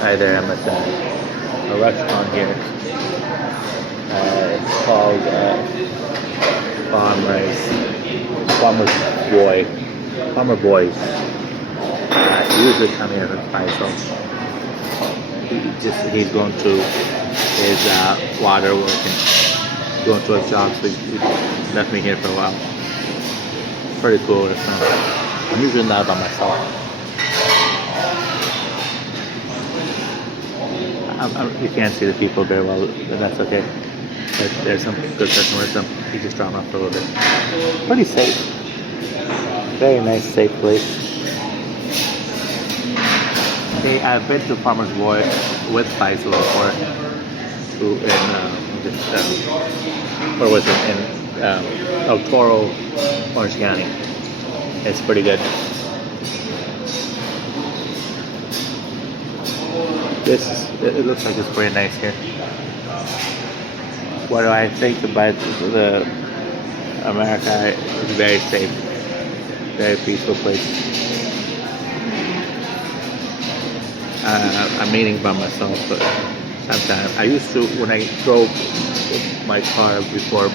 Hi there, I'm at a restaurant here. It's called Farmer's Farmer's Boy, Farmer Boys. Usually come here with Faisal. He's going through his water work and going through his job, so he left me here for a while. Pretty cool. I'm usually not by myself. You can't see the people very well, but that's okay. But there's some good customers. You just drop off for a little bit. Pretty safe. Very nice, safe place. Hey, I've been to Farmer's Boy with Faisal before. Where was it? In El Toro, Orange County. It's pretty good. It looks like it's pretty nice here. What do I think about the America? It's very safe, very peaceful place. I'm eating by myself, but sometimes I used to when I drove my car before.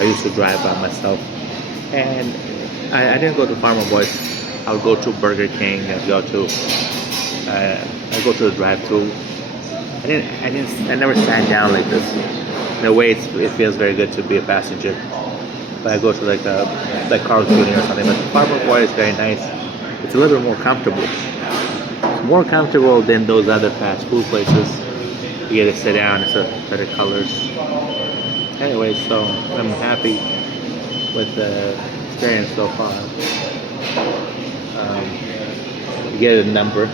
I used to drive by myself, and I didn't go to Farmer Boys. I would go to Burger King. I go to the drive-thru. I never sat down like this. In a way, it feels very good to be a passenger. But I go to like Carl's Jr. or something. But Farmer Boy is very nice. It's a little bit more comfortable. It's more comfortable than those other fast food places. You get to sit down. It's better colors. Anyway, so I'm happy with the experience so far. You get a number.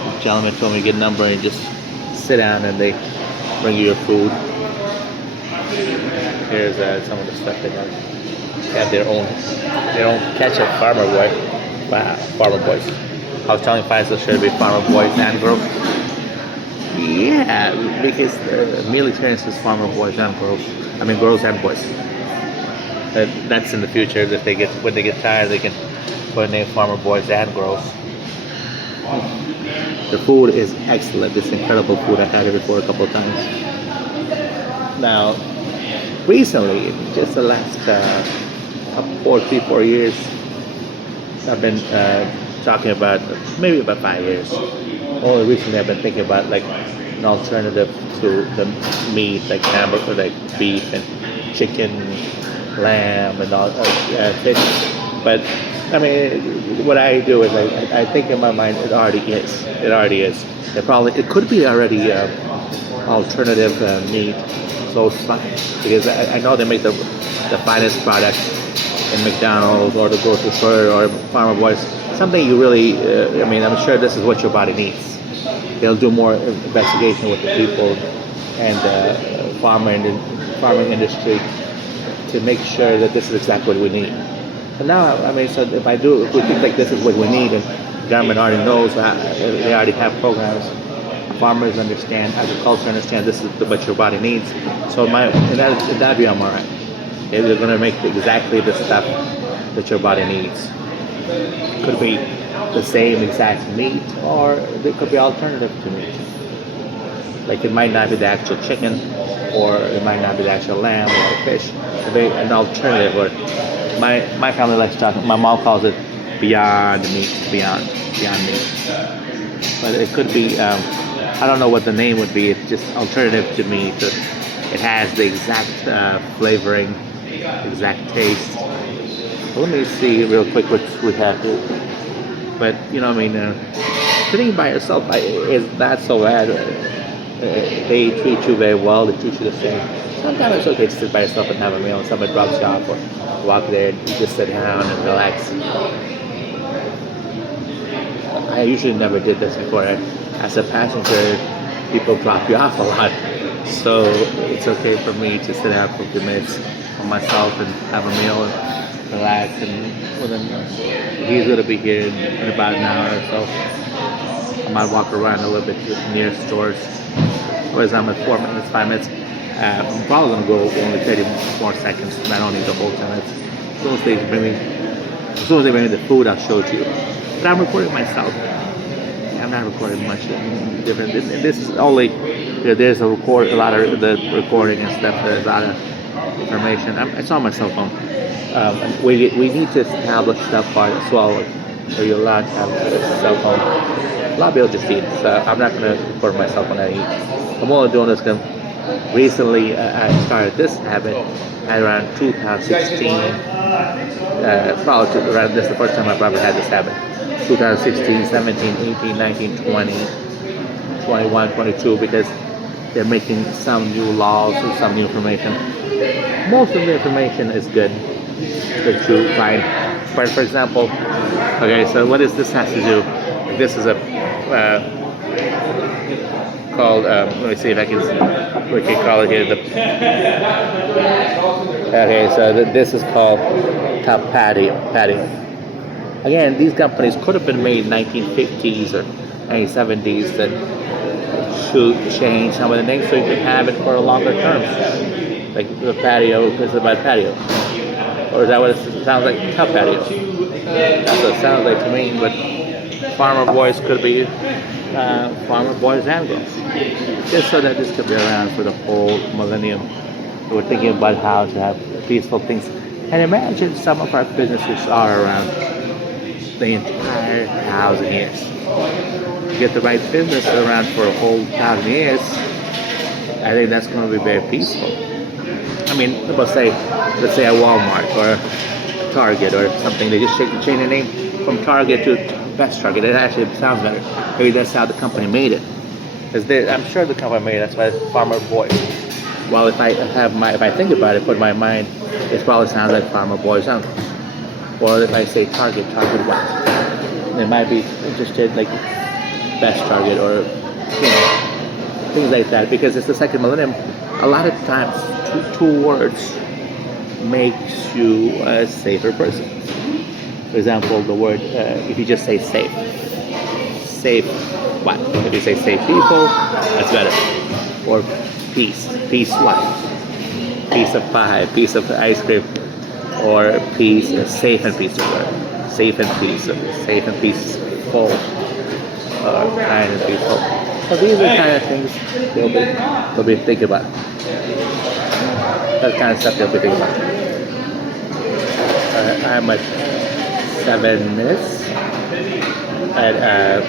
The gentleman told me to get a number and just sit down and they bring you your food. Here's some of the stuff they have. They have their own ketchup. Farmer Boy. Wow, Farmer Boys. I was telling Faisal should be Farmer Boys and Girls. Yeah, because the meal experience is Farmer Boys and Girls. I mean Girls and Boys. That's in the future. If when they get tired, they can put a name Farmer Boys and Girls. The food is excellent. It's incredible food. I've had it before a couple of times. Now, recently, just the last 4 years, I've been talking about maybe about 5 years. Only recently, I've been thinking about like an alternative to the meat, like hamburger, like beef and chicken, lamb, and all fish. But I mean, what I do is I think in my mind it already is. It already is. It could be already alternative meat. So it's fine because I know they make the finest product in McDonald's or the grocery store or Farmer Boys. Something you really, I mean, I'm sure this is what your body needs. They'll do more investigation with the people and farming industry to make sure that this is exactly what we need. And now, I mean, so if we think like this is what we need, and the government already knows, they already have programs. Farmers understand, agriculture understand this is what your body needs. So in that view, I'm alright. They're going to make exactly the stuff that your body needs. Could be the same exact meat, or there could be alternative to meat. Like it might not be the actual chicken, or it might not be the actual lamb or fish. It could be an alternative. Or my family likes to talk. My mom calls it beyond meat, beyond meat. But it could be. I don't know what the name would be. It's just alternative to meat. It has the exact flavoring, exact taste. Well, let me see real quick what we have here. But you know, I mean, sitting by yourself is not so bad. They treat you very well. They treat you the same. Sometimes it's okay to sit by yourself and have a meal, and somebody drops you off, or walk there and you just sit down and relax. I usually never did this before. As a passenger, people drop you off a lot, so it's okay for me to sit down for a few minutes for myself and have a meal and relax. And within, he's gonna be here in about an hour or so. I might walk around a little bit to the nearest stores. Whereas I'm at 4 minutes, 5 minutes. I'm probably gonna go only 30 more seconds. I don't need the whole time. As soon as they bring me the food, I'll show it to you. But I'm recording myself. I'm not recording much different. This is only there's a lot of the recording and stuff. There's a lot of information. It's on my cell phone. We need to establish that part as well. So you're allowed to have a cell phone. A lot of people just eat. So I'm not going to record myself when I eat. I'm only doing this because recently I started this habit at around 2016. Probably around this is the first time I've ever had this habit. 2016, 17, 18, 19, 20, 21, 22, because they're making some new laws and some new information. Most of the information is good that you find. But for example, okay, so what does this has to do? This is a called. Let me see if I can. We can call it here. Okay, so this is called top patio. Again, these companies could have been made in 1950s or 1970s that should change some of the names so you could have it for a longer term. Like the patio, is about patio. Or is that what it sounds like? Top patio. That's what it sounds like to me, but Farmer Boys could be Farmer Boys and Girls. Just so that this could be around for the whole millennium. We're thinking about how to have peaceful things. And imagine some of our businesses are around the entire 1,000 years. Get the right business around for a whole 1,000 years, I think that's going to be very peaceful. I mean, let's say a Walmart or a Target or something. They just change the name from Target to Best Target. It actually sounds better. Maybe that's how the company made it. I'm sure the company made it. That's why it's Farmer Boys. Well, if I think about it, put in my mind, it probably sounds like Farmer Boys Uncle. Or if I say Target what? They might be interested like Best Target or things like that, because it's the second millennium. A lot of times, two words makes you a safer person. For example, the word if you just say safe what? If you say safe people, that's better. Or peace what? Piece of pie, piece of ice cream, or peace, safe and peaceful. Safe and peaceful, kind and peaceful. So these are the kind of things they'll be thinking about. That kind of stuff they'll be thinking about. I'm at 7 minutes, and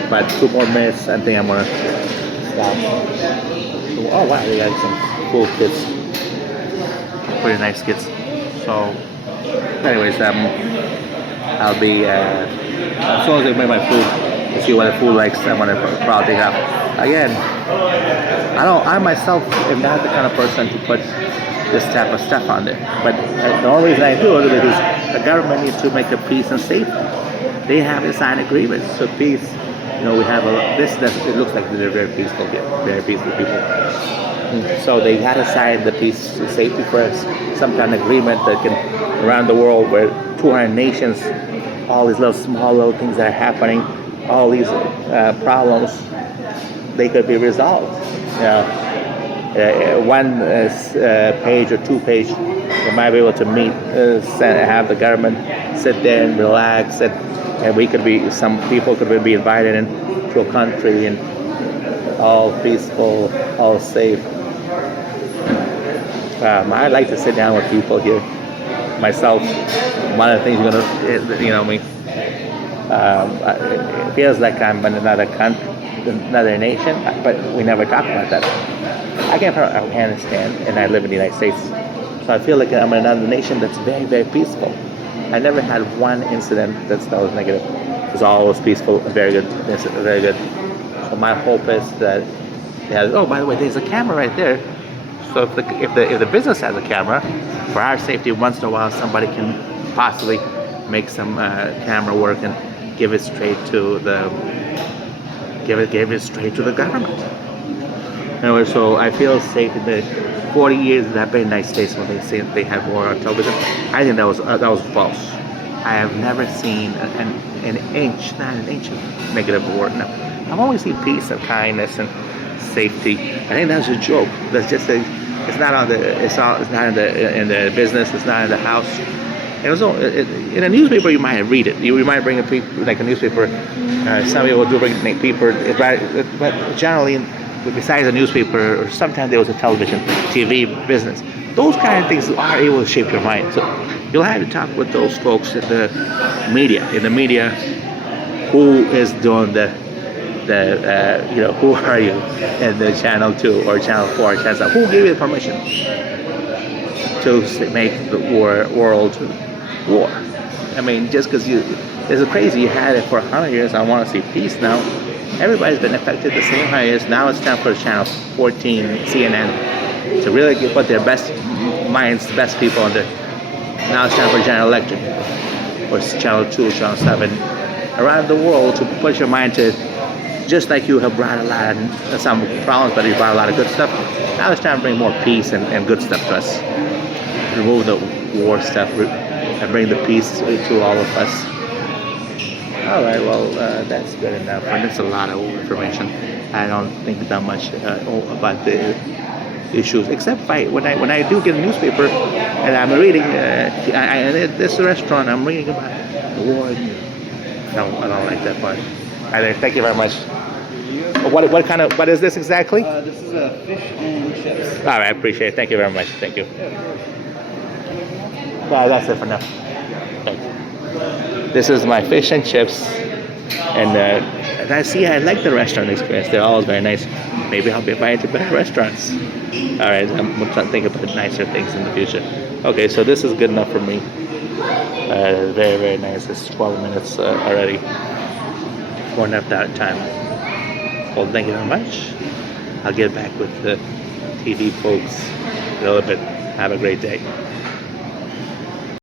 about 2 more minutes. I think I'm gonna stop. Oh wow, we got some cool kids, pretty nice kids. So, anyways, I'll be as soon as they make my food, see what the food likes. I'm gonna probably have again. I myself am not the kind of person to put this type of stuff on there. But the only reason I do it is because the government needs to make a peace and safety. They haven't signed agreements, so peace. We have it looks like they're very peaceful here, very peaceful people. So they had to sign the peace and safety for us, some kind of agreement that can around the world where 200 nations, all these small little things that are happening, all these problems, they could be resolved. One page or 2 page, they might be able to meet, have the government sit there and relax, and we could be, some people could be invited into a country and all peaceful, all safe. I like to sit down with people here. Myself, one of the things it feels like I'm in another country, another nation, but we never talk about that. I came from Afghanistan and I live in the United States, so I feel like I'm in another nation that's very, very peaceful. I never had one incident that was negative. It was always peaceful, very good, very good. So my hope is that, oh, by the way, there's a camera right there. So if the business has a camera, for our safety, once in a while somebody can possibly make some camera work and give it straight to the government. Anyway, so I feel safe in the 40 years that I've been in the United States when they say they have war on television. I think that was false. I have never seen an inch, not an inch of negative word. No. I've always seen peace and kindness and safety. I think that's a joke. That's just it's not on the. It's not in the business. It's not in the house. And also, in a newspaper, you might read it. You might bring like a newspaper. Some people do bring a paper, but generally, besides a newspaper, or sometimes there was a television, TV business. Those kind of things are able to shape your mind. So you'll have to talk with those folks in the media. Who is doing who are you in the channel 2 or channel 4 or channel 7? Who gave you the permission to make the world war? I mean, just because it's crazy. You had it for 100 years. I want to see peace now. Everybody's been affected the same 100 years. Now it's time for channel 14, CNN, to really put their best minds, best people on there. Now it's time for General Electric or channel 2, channel 7 around the world to put your mind to. Just like you have brought a lot of some problems, but you brought a lot of good stuff. Now it's time to bring more peace and good stuff to us. Remove the war stuff and bring the peace to all of us. All right, well, that's good enough. And it's a lot of information. I don't think that much about the issues, except when I do get a newspaper and I'm reading. This restaurant I'm reading about the war. I don't like that part. Either. Thank you very much. What is this exactly? This is a fish and chips. All right, I appreciate it. Thank you very much. Thank you. Well, that's it for now. Thanks. This is my fish and chips, and I like the restaurant experience. They're always very nice. Maybe I'll be invited to better restaurants. All right, I'm trying to think about nicer things in the future. Okay, so this is good enough for me. Very, very nice. It's 12 minutes already. More enough that time. Well, thank you very much. I'll get back with the TV folks in a little bit. Have a great day.